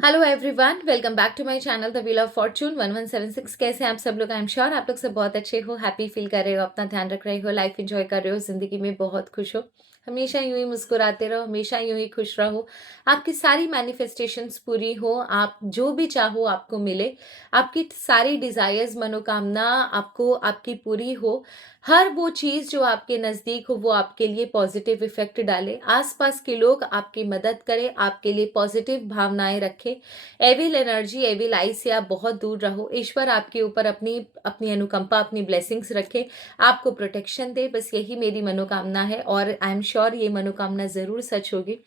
Hello everyone, welcome back to my channel the wheel of fortune 1176। कैसे हैं आप सब लोग? आई एम श्योर आप लोग सब बहुत अच्छे हो, हैप्पी फील कर रहे हो, अपना ध्यान रख रहे हो, लाइफ एंजॉय कर रहे हो, जिंदगी में बहुत खुश हो। हमेशा यूं ही मुस्कुराते रहो, हमेशा यूं ही खुश रहो। आपकी सारी मैनिफेस्टेशंस पूरी हो, आप जो भी चाहो आपको मिले, आपकी सारी डिजायर्स मनोकामना आपको आपकी पूरी हो। हर वो चीज जो आपके नजदीक हो वो आपके लिए पॉजिटिव इफेक्ट डाले, आसपास के लोग आपकी मदद करें, आपके लिए पॉजिटिव भावनाएं रखें। एविल एनर्जी, एविल आई से आप बहुत दूर रहो। ईश्वर आपके ऊपर अपनी अपनी अनुकंपा, अपनी ब्लेसिंग्स रखे, आपको प्रोटेक्शन दे। बस यही मेरी मनोकामना है और आई एम श्योर ये मनोकामना जरूर सच होगी।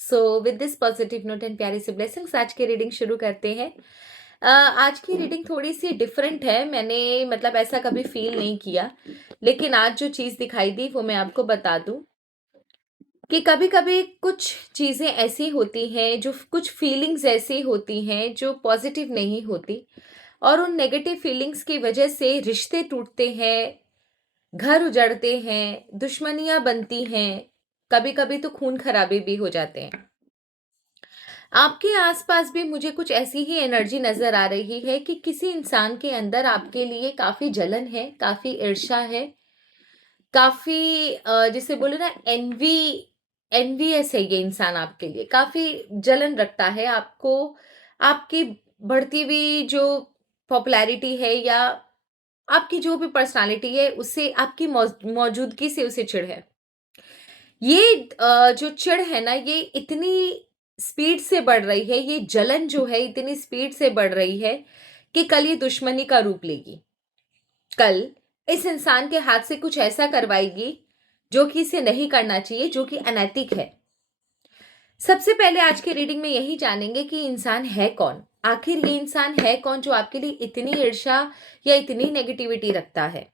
So with this positive note and प्यारी सी ब्लेसिंग्स आज की रीडिंग शुरू करते हैं। आज की रीडिंग थोड़ी सी डिफरेंट है। मैंने मतलब ऐसा कभी फील नहीं किया, लेकिन आज जो चीज दिखाई दी वो मैं आपको बता दूं कि कभी कभी कुछ चीजें ऐसी होती हैं, जो कुछ फीलिंग्स ऐसी होती हैं जो पॉजिटिव नहीं होती, और उन नेगेटिव फीलिंग्स की वजह से रिश्ते टूटते हैं, घर उजड़ते हैं, दुश्मनियां बनती हैं, कभी कभी तो खून खराबे भी हो जाते हैं। आपके आसपास भी मुझे कुछ ऐसी ही एनर्जी नजर आ रही है कि किसी इंसान के अंदर आपके लिए काफी जलन है, काफी ईर्ष्या है, काफी जिसे बोले ना एनवीएस है। ये इंसान आपके लिए काफी जलन रखता है आपको, आपकी बढ़ती हुई जो पॉपुलैरिटी है या आपकी जो भी पर्सनालिटी है उससे, आपकी मौजूदगी से उसे चिढ़ है। ये जो चिढ़ है ना, ये इतनी स्पीड से बढ़ रही है, ये जलन जो है इतनी स्पीड से बढ़ रही है कि कल ये दुश्मनी का रूप लेगी। कल इस इंसान के हाथ से कुछ ऐसा करवाएगी जो कि इसे नहीं करना चाहिए, जो कि अनैतिक है। सबसे पहले आज की रीडिंग में यही जानेंगे कि इंसान है कौन, आखिर ये इंसान है कौन जो आपके लिए इतनी ईर्ष्या या इतनी नेगेटिविटी रखता है,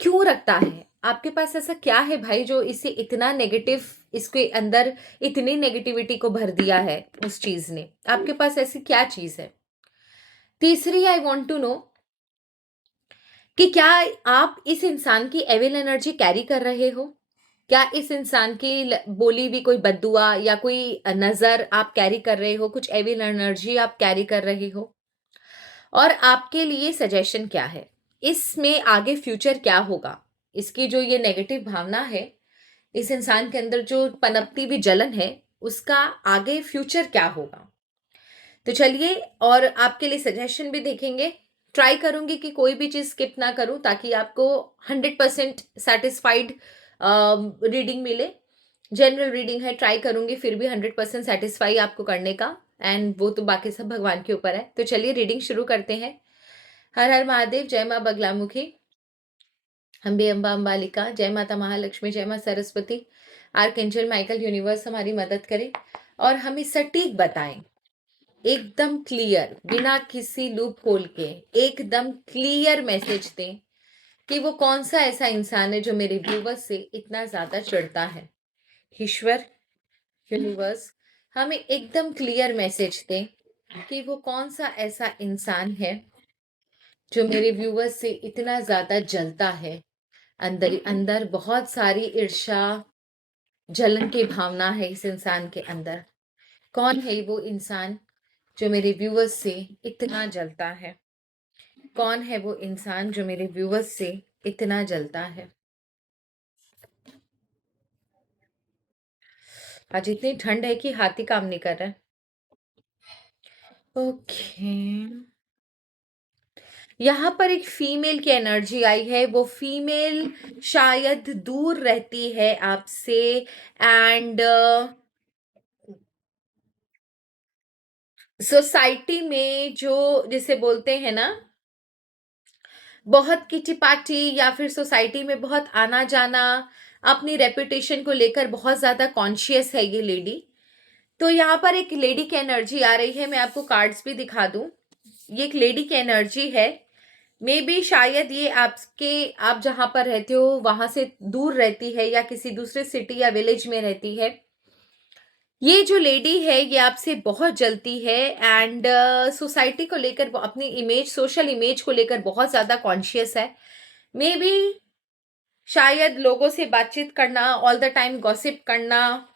क्यों रखता है। आपके पास ऐसा क्या है भाई जो इसे इतना नेगेटिव, इसके अंदर इतनी नेगेटिविटी को भर दिया है उस चीज ने। आपके पास ऐसी क्या चीज है। तीसरी, आई वॉन्ट टू नो कि क्या आप इस इंसान की एविल एनर्जी कैरी कर रहे हो। क्या इस इंसान की बोली भी कोई बद्दुआ या कोई नजर आप कैरी कर रहे हो, कुछ एविल एनर्जी आप कैरी कर रहे हो। और आपके लिए सजेशन क्या है, इसमें आगे फ्यूचर क्या होगा। इसकी जो ये नेगेटिव भावना है, इस इंसान के अंदर जो पनपती भी जलन है, उसका आगे फ्यूचर क्या होगा। तो चलिए, और आपके लिए सजेशन भी देखेंगे। ट्राई करूंगी कि कोई भी चीज स्किप ना करूं ताकि आपको 100% सेटिस्फाइड रीडिंग मिले। जनरल रीडिंग है, ट्राई करूंगी फिर भी 100% सेटिस्फाई आपको करने का, एंड वो तो बाकी सब भगवान के ऊपर है। तो चलिए रीडिंग शुरू करते हैं। हर हर महादेव, जय माँ बगलामुखी, अम्बे अम्बा अम्बालिका, जय माता महालक्ष्मी, जय माँ सरस्वती। आर्कएंजल माइकल, यूनिवर्स हमारी मदद करे और हमें सटीक बताएं, एकदम क्लियर, बिना किसी लूप होल के एकदम क्लियर मैसेज दें कि वो कौन सा ऐसा इंसान है जो मेरे व्यूवर्स से इतना ज्यादा चिढ़ता है। ईश्वर, यूनिवर्स, हमें एकदम क्लियर मैसेज दें कि वो कौन सा ऐसा इंसान है जो मेरे व्यूवर्स से इतना ज्यादा जलता है। अंदर ही अंदर बहुत सारी ईर्ष्या, जलन की भावना है इस इंसान के अंदर। कौन है वो इंसान जो मेरे व्यूवर्स से इतना जलता है। कौन है वो इंसान जो मेरे व्यूवर्स से इतना जलता है। आज इतनी ठंड है कि हाथी काम नहीं कर रहा है। ओके, यहाँ पर एक फीमेल की एनर्जी आई है। वो फीमेल शायद दूर रहती है आपसे, एंड सोसाइटी में जो जिसे बोलते हैं ना, बहुत किटी पार्टी या फिर सोसाइटी में बहुत आना जाना, अपनी रेपुटेशन को लेकर बहुत ज्यादा कॉन्शियस है ये लेडी। तो यहाँ पर एक लेडी की एनर्जी आ रही है, मैं आपको कार्ड्स भी दिखा दूं। ये एक लेडी की एनर्जी है। मे बी शायद ये आप जहां पर रहते हो वहां से दूर रहती है या किसी दूसरे सिटी या विलेज में रहती है। ये जो लेडी है ये आपसे बहुत जलती है, एंड सोसाइटी को लेकर, वो अपनी इमेज, सोशल इमेज को लेकर बहुत ज्यादा कॉन्शियस है। मे बी शायद लोगों से बातचीत करना, ऑल द टाइम गॉसिप करना,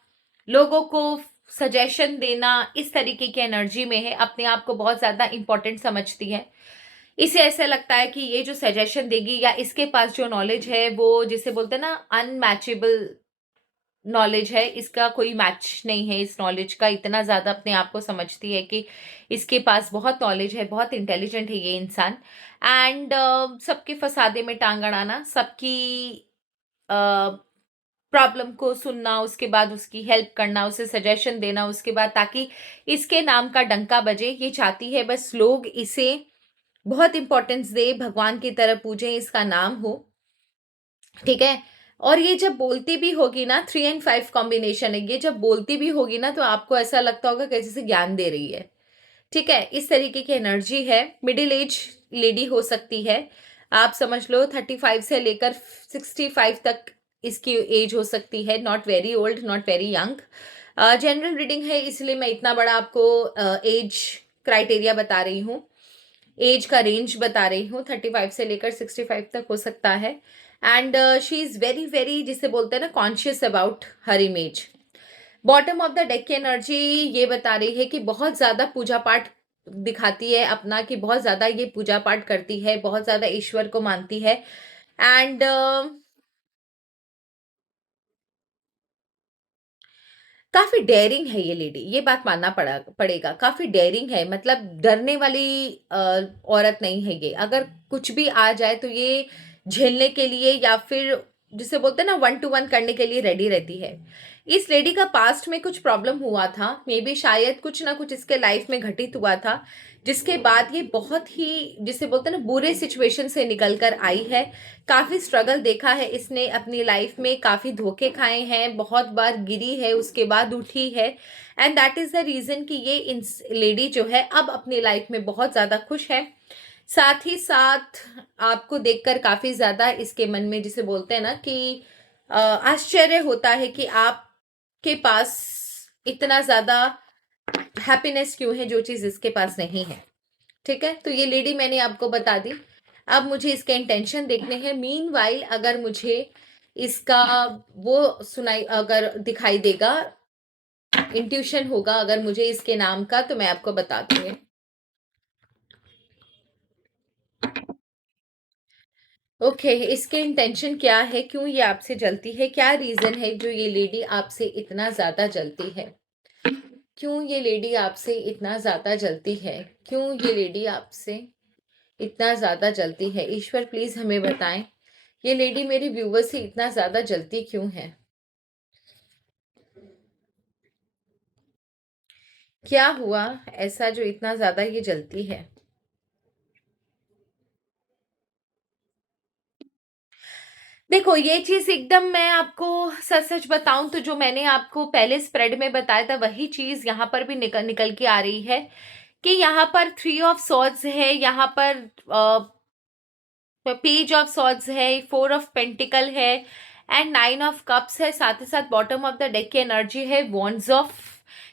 लोगों को सजेशन देना, इस तरीके की एनर्जी में है, अपने आप को बहुत ज़्यादा इंपॉर्टेंट समझती है। इसे ऐसा लगता है कि ये जो सजेशन देगी या इसके पास जो नॉलेज है वो जिसे बोलते हैं ना अनमैचेबल नॉलेज है, इसका कोई मैच नहीं है। इस नॉलेज का इतना ज़्यादा अपने आप को समझती है कि इसके पास बहुत नॉलेज है, बहुत इंटेलिजेंट है ये इंसान। एंड सबके फसादे में टांग अड़ाना, सबकी प्रॉब्लम को सुनना, उसके बाद उसकी हेल्प करना, उसे सजेशन देना, उसके बाद ताकि इसके नाम का डंका बजे। ये चाहती है बस लोग इसे बहुत इंपॉर्टेंस दे, भगवान की तरह पूजें, इसका नाम हो, ठीक है। और ये जब बोलती भी होगी ना, 3 and 5 कॉम्बिनेशन है, ये जब बोलती भी होगी ना तो आपको ऐसा लगता होगा कैसे से ज्ञान दे रही है, ठीक है। इस तरीके की एनर्जी है। मिडिल एज लेडी हो सकती है, आप समझ लो 35 से लेकर 65 तक इसकी एज हो सकती है। Not very old, not very young. General reading है इसलिए मैं इतना बड़ा आपको एज क्राइटेरिया बता रही हूँ, एज का रेंज बता रही हूँ। 35 से लेकर 65 तक हो सकता है। And she is very very, जिसे बोलते हैं ना, conscious about her image. Bottom of the deck की एनर्जी ये बता रही है कि बहुत ज़्यादा पूजा पाठ दिखाती है अपना, कि बहुत ज़्यादा ये पूजा पाठ करती है, बहुत ज़्यादा ईश्वर को मानती है। एंड काफ़ी डेयरिंग है ये लेडी, ये बात मानना पड़ेगा। काफ़ी डेयरिंग है, मतलब डरने वाली औरत नहीं है ये। अगर कुछ भी आ जाए तो ये झेलने के लिए या फिर जिसे बोलते हैं ना 1 to 1 करने के लिए रेडी रहती है। इस लेडी का पास्ट में कुछ प्रॉब्लम हुआ था, मे बी शायद कुछ ना कुछ इसके लाइफ में घटित हुआ था, जिसके बाद ये बहुत ही जिसे बोलते हैं ना बुरे सिचुएशन से निकल कर आई है। काफ़ी स्ट्रगल देखा है इसने अपनी लाइफ में, काफ़ी धोखे खाए हैं, बहुत बार गिरी है, उसके बाद उठी है। And that is the reason कि ये लेडी जो है अब अपनी लाइफ में बहुत ज़्यादा खुश है। साथ ही साथ आपको देखकर काफ़ी ज़्यादा इसके मन में जिसे बोलते हैं ना कि आश्चर्य होता है कि आपके पास इतना ज़्यादा हैप्पीनेस क्यों है, जो चीज़ इसके पास नहीं है, ठीक है। तो ये लेडी मैंने आपको बता दी। अब मुझे इसके इंटेंशन देखने हैं। मीनवाइल अगर मुझे इसका वो सुनाई अगर दिखाई देगा, इंट्यूशन होगा अगर मुझे इसके नाम का, तो मैं आपको बताती हूँ। ओके, इसके इंटेंशन क्या है, क्यों ये आपसे जलती है, क्या रीजन है जो ये लेडी आपसे इतना ज्यादा जलती है, क्यों ये लेडी आपसे इतना ज्यादा जलती है, क्यों ये लेडी आपसे इतना ज्यादा जलती है। ईश्वर प्लीज हमें बताएं, ये लेडी मेरी व्यूवर से इतना ज्यादा जलती क्यों है, क्या हुआ ऐसा जो इतना ज्यादा ये जलती है। देखो, ये चीज एकदम मैं आपको सच सच बताऊं तो जो मैंने आपको पहले स्प्रेड में बताया था वही चीज यहाँ पर भी निकल निकल के आ रही है, कि यहाँ पर 3 of Swords है, यहाँ पर पेज ऑफ सॉर्ड्स है, 4 of Pentacle है, एंड 9 of Cups है। साथ ही साथ बॉटम ऑफ द डेक की एनर्जी है wands of,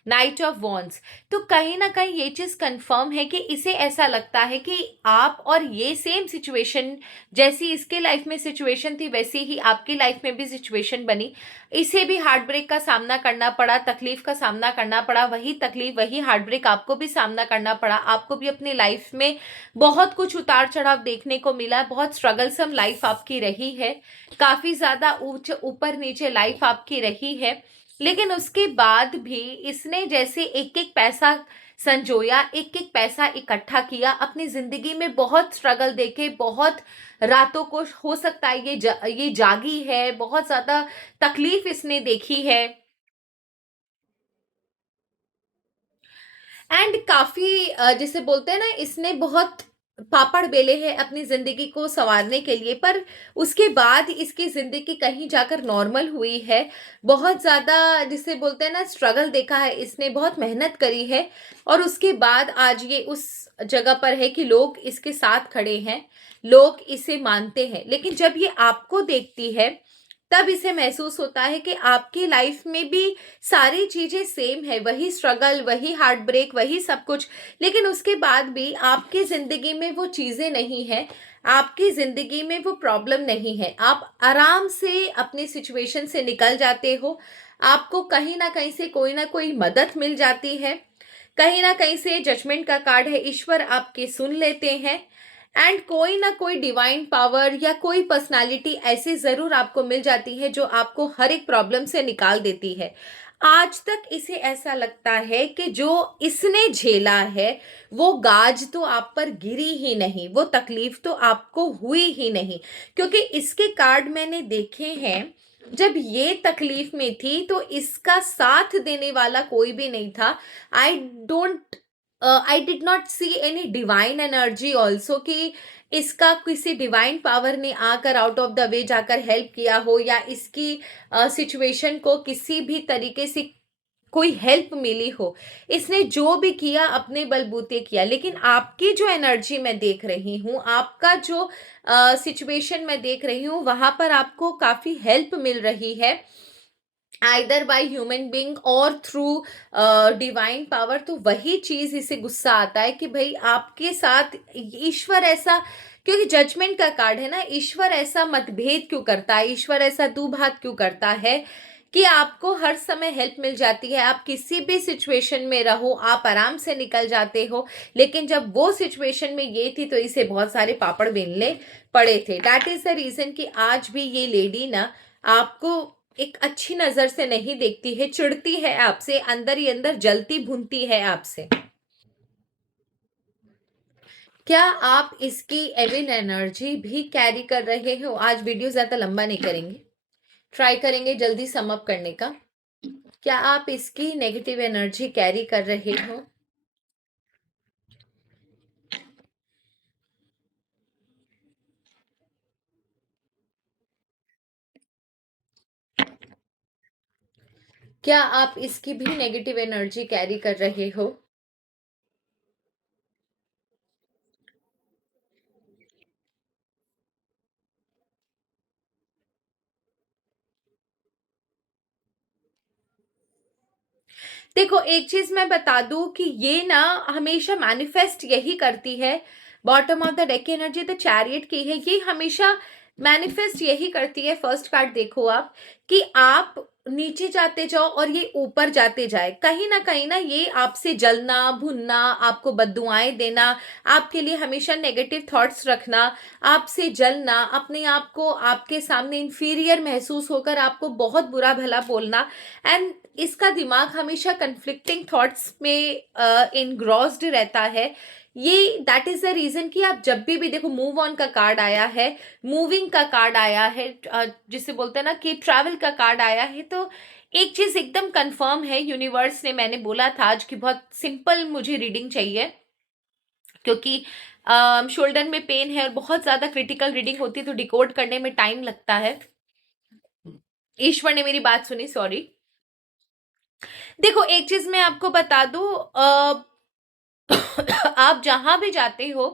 night of wands. तो कहीं ना कहीं ये चीज कंफर्म है कि इसे ऐसा लगता है कि आप और ये सेम सिचुएशन, जैसी इसके लाइफ में सिचुएशन थी वैसी ही आपकी लाइफ में भी सिचुएशन बनी। इसे भी हार्ट ब्रेक का सामना करना पड़ा, तकलीफ का सामना करना पड़ा, वही तकलीफ वही हार्ट ब्रेक आपको भी सामना करना पड़ा। आपको भी अपनी लाइफ में बहुत कुछ उतार चढ़ाव देखने को मिला, बहुत स्ट्रगलसम लाइफ आपकी रही है, काफी ज्यादा ऊपर नीचे लाइफ आपकी रही है। लेकिन उसके बाद भी इसने जैसे एक एक पैसा संजोया, एक एक पैसा इकट्ठा किया, अपनी जिंदगी में बहुत स्ट्रगल देखे, बहुत रातों को हो सकता है ये जागी है, बहुत ज्यादा तकलीफ इसने देखी है। एंड काफी जिसे बोलते हैं ना, इसने बहुत पापड़ बेले हैं अपनी जिंदगी को संवारने के लिए, पर उसके बाद इसकी जिंदगी कहीं जाकर नॉर्मल हुई है। बहुत ज्यादा जिसे बोलते हैं ना स्ट्रगल देखा है इसने, बहुत मेहनत करी है, और उसके बाद आज ये उस जगह पर है कि लोग इसके साथ खड़े हैं, लोग इसे मानते हैं। लेकिन जब ये आपको देखती है तब इसे महसूस होता है कि आपकी लाइफ में भी सारी चीजें सेम है, वही स्ट्रगल, वही हार्ट ब्रेक, वही सब कुछ। लेकिन उसके बाद भी आपकी जिंदगी में वो चीजें नहीं है, आपकी जिंदगी में वो प्रॉब्लम नहीं है, आप आराम से अपनी सिचुएशन से निकल जाते हो, आपको कहीं ना कहीं से कोई ना कोई मदद मिल जाती है, कहीं ना कहीं से जजमेंट का कार्ड है, ईश्वर आपके सुन लेते हैं। एंड कोई ना कोई डिवाइन पावर या कोई पर्सनालिटी ऐसी जरूर आपको मिल जाती है जो आपको हर एक प्रॉब्लम से निकाल देती है। आज तक इसे ऐसा लगता है कि जो इसने झेला है वो गाज तो आप पर गिरी ही नहीं, वो तकलीफ तो आपको हुई ही नहीं। क्योंकि इसके कार्ड मैंने देखे हैं, जब ये तकलीफ में थी तो इसका साथ देने वाला कोई भी नहीं था। I don't I did not see any divine energy also कि इसका किसी डिवाइन पावर ने आकर आउट ऑफ द वे जाकर हेल्प किया हो, या इसकी सिचुएशन को किसी भी तरीके से कोई हेल्प मिली हो। इसने जो भी किया अपने बलबूते किया। लेकिन आपकी जो एनर्जी मैं देख रही हूँ, आपका जो सिचुएशन मैं देख रही हूँ, वहां पर आपको काफी हेल्प मिल रही है, आइदर बाय ह्यूमन बीइंग और थ्रू डिवाइन पावर। तो वही चीज इसे गुस्सा आता है कि भाई आपके साथ ईश्वर ऐसा, क्योंकि जजमेंट का कार्ड है ना, ईश्वर ऐसा मतभेद क्यों करता है, ईश्वर ऐसा दुभात क्यों करता है कि आपको हर समय हेल्प मिल जाती है, आप किसी भी सिचुएशन में रहो आप आराम से निकल जाते हो। लेकिन जब वो सिचुएशन में ये थी तो इसे बहुत सारे पापड़ बेलने पड़े थे। दैट इज द रीजन कि आज भी ये लेडी ना आपको एक अच्छी नजर से नहीं देखती है, चिढ़ती है आपसे, अंदर ही अंदर जलती भुनती है आपसे। क्या आप इसकी एविल एनर्जी भी कैरी कर रहे हो? आज वीडियो ज्यादा लंबा नहीं करेंगे, ट्राई करेंगे जल्दी सम अप करने का। क्या आप इसकी नेगेटिव एनर्जी कैरी कर रहे हो? क्या आप इसकी भी नेगेटिव एनर्जी कैरी कर रहे हो? देखो एक चीज मैं बता दूं कि ये ना हमेशा मैनिफेस्ट यही करती है। बॉटम ऑफ द डेक की एनर्जी तो चैरियट की है, ये हमेशा मैनिफेस्ट यही करती है। फर्स्ट कार्ड देखो आप, कि आप नीचे जाते जाओ और ये ऊपर जाते जाए। कहीं ना ये आपसे जलना भुनना, आपको बद्दुआएं देना, आपके लिए हमेशा नेगेटिव थॉट्स रखना, आपसे जलना, अपने आप को आपके सामने इंफीरियर महसूस होकर आपको बहुत बुरा भला बोलना। एंड इसका दिमाग हमेशा कन्फ्लिक्टिंग थॉट्स में इनग्रॉस्ड रहता है। ये दैट इज द रीजन कि आप जब भी देखो, मूव ऑन का कार्ड आया है, मूविंग का कार्ड आया है, जिसे बोलते हैं ना कि ट्रैवल का कार्ड आया है। तो एक चीज एकदम कंफर्म है, यूनिवर्स ने, मैंने बोला था आज की बहुत सिंपल मुझे रीडिंग चाहिए, क्योंकि शोल्डर में पेन है और बहुत ज्यादा क्रिटिकल रीडिंग होती है तो डिकोड करने में टाइम लगता है। ईश्वर ने मेरी बात सुनी, सॉरी। देखो एक चीज मैं आपको बता दूं, आप जहां भी जाते हो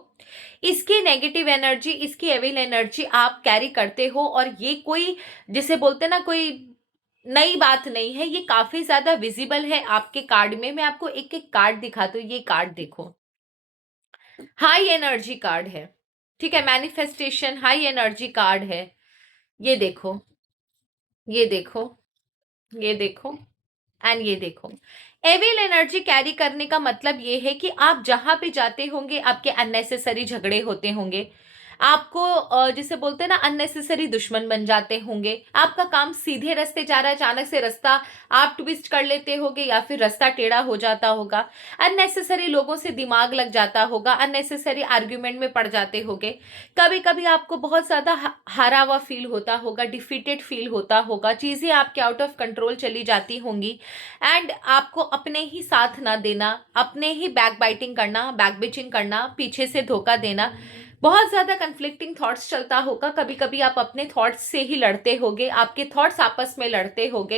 इसकी नेगेटिव एनर्जी, इसकी एविल एनर्जी आप कैरी करते हो। और ये कोई, जिसे बोलते हैं ना, कोई नई बात नहीं है, ये काफी ज्यादा विजिबल है आपके कार्ड में। मैं आपको एक एक कार्ड दिखाती हूँ। ये कार्ड देखो, हाई एनर्जी कार्ड है, ठीक है, मैनिफेस्टेशन हाई एनर्जी कार्ड है। ये देखो, ये देखो, ये देखो, एंड ये देखो। एविल एनर्जी कैरी करने का मतलब ये है कि आप जहां पे जाते होंगे आपके अननेसेसरी झगड़े होते होंगे, आपको जिसे बोलते हैं ना अननेसेसरी दुश्मन बन जाते होंगे, आपका काम सीधे रास्ते जा रहा है, अचानक से रास्ता आप ट्विस्ट कर लेते होगे या फिर रास्ता टेढ़ा हो जाता होगा, अननेसेसरी लोगों से दिमाग लग जाता होगा, अननेसेसरी आर्ग्यूमेंट में पड़ जाते होगे, कभी कभी आपको बहुत ज्यादा हारा हुआ फील होता होगा, डिफीटेड फील होता होगा, चीजें आपके आउट ऑफ कंट्रोल चली जाती होंगी। एंड आपको अपने ही साथ ना देना, अपने ही बैक बाइटिंग करना, बैक बिचिंग करना, पीछे से धोखा देना, बहुत ज्यादा कंफ्लिक्टिंग थॉट्स चलता होगा। कभी कभी आप अपने थॉट्स से ही लड़ते होगे, आपके थॉट्स आपस में लड़ते होगे।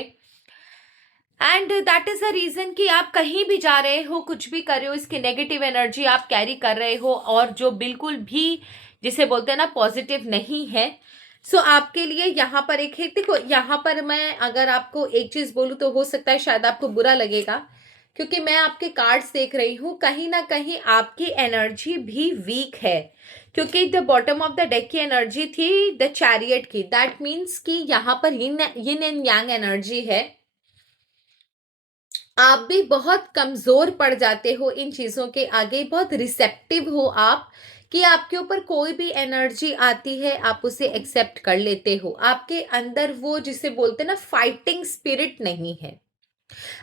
And that is the reason कि आप कहीं भी जा रहे हो, कुछ भी कर रहे हो, इसकी नेगेटिव एनर्जी आप कैरी कर रहे हो, और जो बिल्कुल भी जिसे बोलते हैं ना पॉजिटिव नहीं है। सो आपके लिए यहाँ पर एक है, देखो यहाँ पर मैं अगर आपको एक चीज बोलूँ तो हो सकता है शायद आपको बुरा लगेगा, क्योंकि मैं आपके कार्ड्स देख रही हूँ, कहीं ना कहीं आपकी एनर्जी भी वीक है। क्योंकि the bottom of the deck की एनर्जी थी द चैरियट की, दैट मीन्स कि यहाँ पर यिन एंड यांग एनर्जी है। आप भी बहुत कमज़ोर पड़ जाते हो इन चीज़ों के आगे, बहुत रिसेप्टिव हो आप, कि आपके ऊपर कोई भी एनर्जी आती है आप उसे एक्सेप्ट कर लेते हो। आपके अंदर वो जिसे बोलते हैं ना फाइटिंग स्पिरिट नहीं है।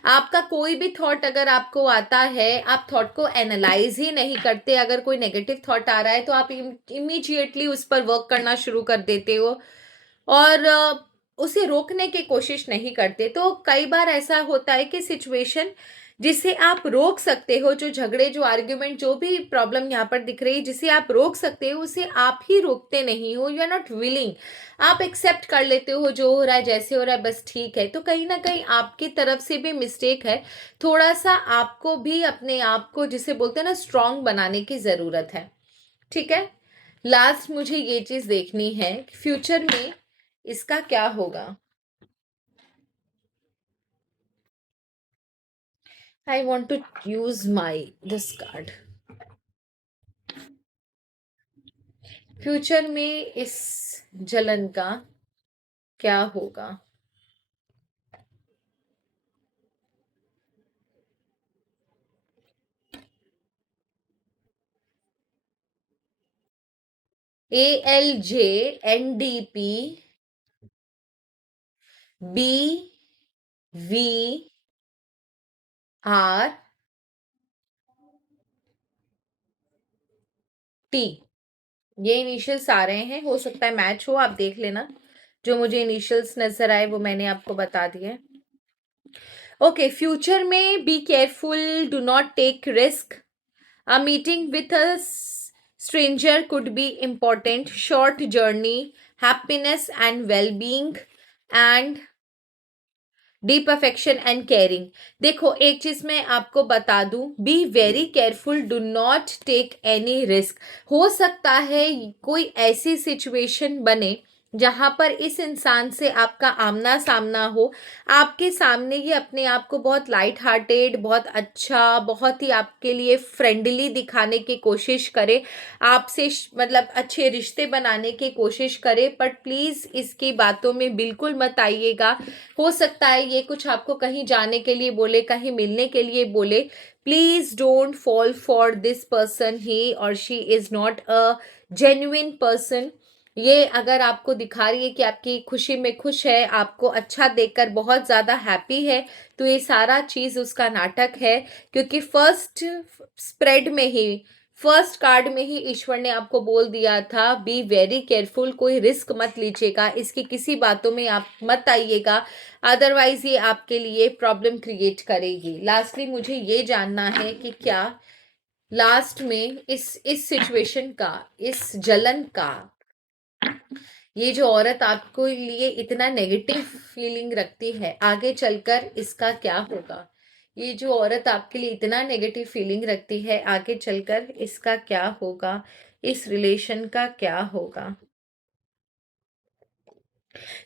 आपका कोई भी थॉट अगर आपको आता है, आप थॉट को एनालाइज ही नहीं करते। अगर कोई नेगेटिव थॉट आ रहा है तो आप इमीडिएटली उस पर वर्क करना शुरू कर देते हो और उसे रोकने की कोशिश नहीं करते। तो कई बार ऐसा होता है कि सिचुएशन जिसे आप रोक सकते हो, जो झगड़े, जो आर्ग्यूमेंट, जो भी प्रॉब्लम यहाँ पर दिख रही है, जिसे आप रोक सकते हो उसे आप ही रोकते नहीं हो। You are not willing. आप एक्सेप्ट कर लेते हो जो हो रहा है, जैसे हो रहा है, बस ठीक है। तो कहीं ना कहीं आपकी तरफ से भी मिस्टेक है। थोड़ा सा आपको भी अपने आप को जिसे बोलते हैं ना स्ट्रांग बनाने की जरूरत है। ठीक है। लास्ट मुझे ये चीज देखनी है फ्यूचर में इसका क्या होगा। I want to use my this card. Future में इस जलन का क्या होगा। ALJNDP BVR T, ये इनिशियल्स आ रहे हैं, हो सकता है मैच हो, आप देख लेना। जो मुझे इनिशियल्स नजर आए वो मैंने आपको बता दिए। ओके, फ्यूचर में be careful, do not take risk, a meeting with a stranger could be important, short journey, happiness and well-being, and deep affection and caring. देखो एक चीज मैं आपको बता दूं, be very careful, do not take any risk. हो सकता है कोई ऐसी सिचुएशन बने जहां पर इस इंसान से आपका आमना सामना हो। आपके सामने ये अपने आप को बहुत लाइट हार्टेड, बहुत अच्छा, बहुत ही आपके लिए फ्रेंडली दिखाने की कोशिश करे, आपसे मतलब अच्छे रिश्ते बनाने की कोशिश करे, बट प्लीज इसकी बातों में बिल्कुल मत आइएगा। हो सकता है ये कुछ आपको कहीं जाने के लिए बोले, कहीं मिलने के लिए बोले। Please don't fall for this person, he और she is not a genuine person. ये अगर आपको दिखा रही है कि आपकी खुशी में खुश है, आपको अच्छा देखकर बहुत ज्यादा हैप्पी है, तो ये सारा चीज उसका नाटक है। क्योंकि फर्स्ट स्प्रेड में ही, फर्स्ट कार्ड में ही ईश्वर ने आपको बोल दिया था बी वेरी केयरफुल, कोई रिस्क मत लीजिएगा, इसकी किसी बातों में आप मत आइएगा, अदरवाइज ये आपके लिए प्रॉब्लम क्रिएट करेगी। लास्टली मुझे ये जानना है कि क्या लास्ट में इस सिचुएशन का, इस जलन का, ये जो औरत आपको लिए इतना नेगेटिव फीलिंग रखती है, आगे चलकर इसका क्या होगा। ये जो औरत आपके लिए इतना नेगेटिव फीलिंग रखती है, आगे चलकर इसका क्या होगा, इस रिलेशन का क्या होगा।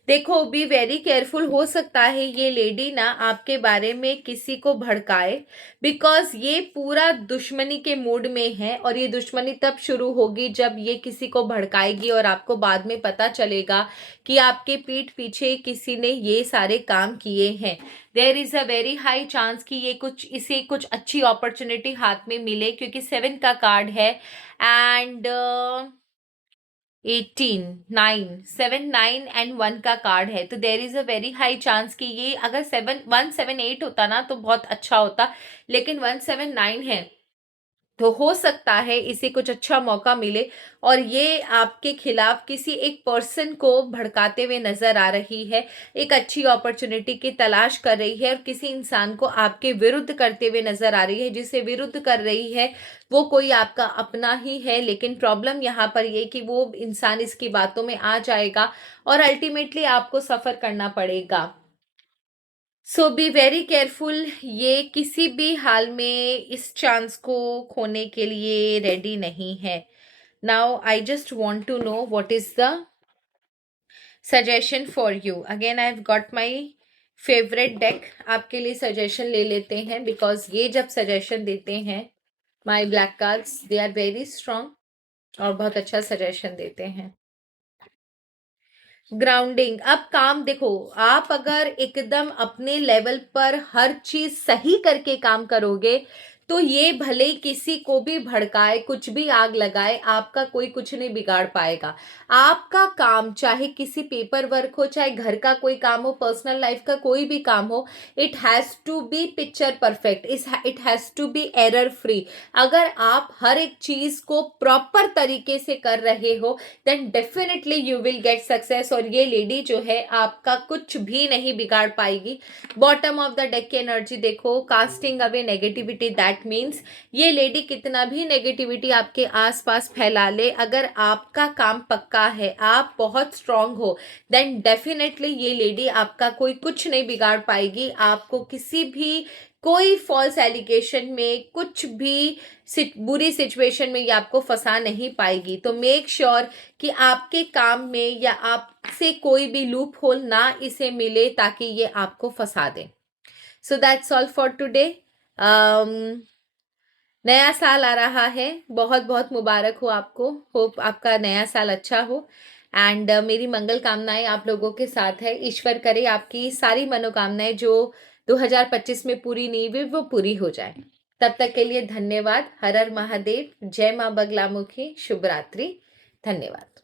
देखो बी वेरी केयरफुल, हो सकता है ये लेडी ना आपके बारे में किसी को भड़काए, बिकॉज ये पूरा दुश्मनी के मूड में है। और ये दुश्मनी तब शुरू होगी जब ये किसी को भड़काएगी और आपको बाद में पता चलेगा कि आपके पीठ पीछे किसी ने ये सारे काम किए हैं। There is a very high chance कि ये कुछ, इसे कुछ अच्छी अपॉर्चुनिटी हाथ में मिले, क्योंकि 7 का कार्ड है एंड 18, 9, 7, 9 एंड 1 का कार्ड है। तो there is a very high chance कि ये अगर 1, 7, 8 होता ना तो बहुत अच्छा होता, लेकिन 1, 7, 9 है, तो हो सकता है इसे कुछ अच्छा मौका मिले और ये आपके खिलाफ किसी एक पर्सन को भड़काते हुए नजर आ रही है, एक अच्छी अपॉर्चुनिटी की तलाश कर रही है और किसी इंसान को आपके विरुद्ध करते हुए नजर आ रही है। जिसे विरुद्ध कर रही है वो कोई आपका अपना ही है, लेकिन प्रॉब्लम यहाँ पर ये कि वो इंसान इसकी बातों में आ जाएगा और अल्टीमेटली आपको सफर करना पड़ेगा। सो बी वेरी केयरफुल, ये किसी भी हाल में इस चांस को खोने के लिए रेडी नहीं है। Now I just want to know what is the suggestion for you. Again I have got my favourite deck, आपके लिए सजेशन ले लेते हैं, बिकॉज ये जब सजेशन देते हैं my black cards, they are very strong और बहुत अच्छा सजेशन देते हैं। ग्राउंडिंग। अब काम देखो, आप अगर एकदम अपने लेवल पर हर चीज सही करके काम करोगे तो ये भले ही किसी को भी भड़काए, कुछ भी आग लगाए, आपका कोई कुछ नहीं बिगाड़ पाएगा। आपका काम चाहे किसी पेपर वर्क हो, चाहे घर का कोई काम हो, पर्सनल लाइफ का कोई भी काम हो, it has to be picture perfect, it has to be error free. अगर आप हर एक चीज को प्रॉपर तरीके से कर रहे हो then definitely you will get success. और ये लेडी जो है आपका कुछ भी नहीं बिगाड़ पाएगी। बॉटम ऑफ द डेक की एनर्जी देखो, casting away negativity, that means ये लेडी कितना भी नेगेटिविटी आपके आसपास फैला ले, अगर आपका काम पक्का है, आप बहुत स्ट्रांग हो, देन डेफिनेटली ये लेडी आपका कोई कुछ नहीं बिगाड़ पाएगी। आपको किसी भी कोई फॉल्स एलिगेशन में, कुछ भी बुरी सिचुएशन में ये आपको फंसा नहीं पाएगी। तो मेक श्योर कि आपके काम में या आपसे कोई भी लूप होल ना इसे मिले ताकि ये आपको फंसा दे। So that's all for today. नया साल आ रहा है, बहुत बहुत मुबारक हो आपको। होप आपका नया साल अच्छा हो। एंड मेरी मंगल कामनाएं आप लोगों के साथ है। ईश्वर करे आपकी सारी मनोकामनाएं जो 2025 में पूरी नहीं हुई वो पूरी हो जाए। तब तक के लिए धन्यवाद। हर हर महादेव, जय माँ बगलामुखी, शुभ रात्रि, धन्यवाद।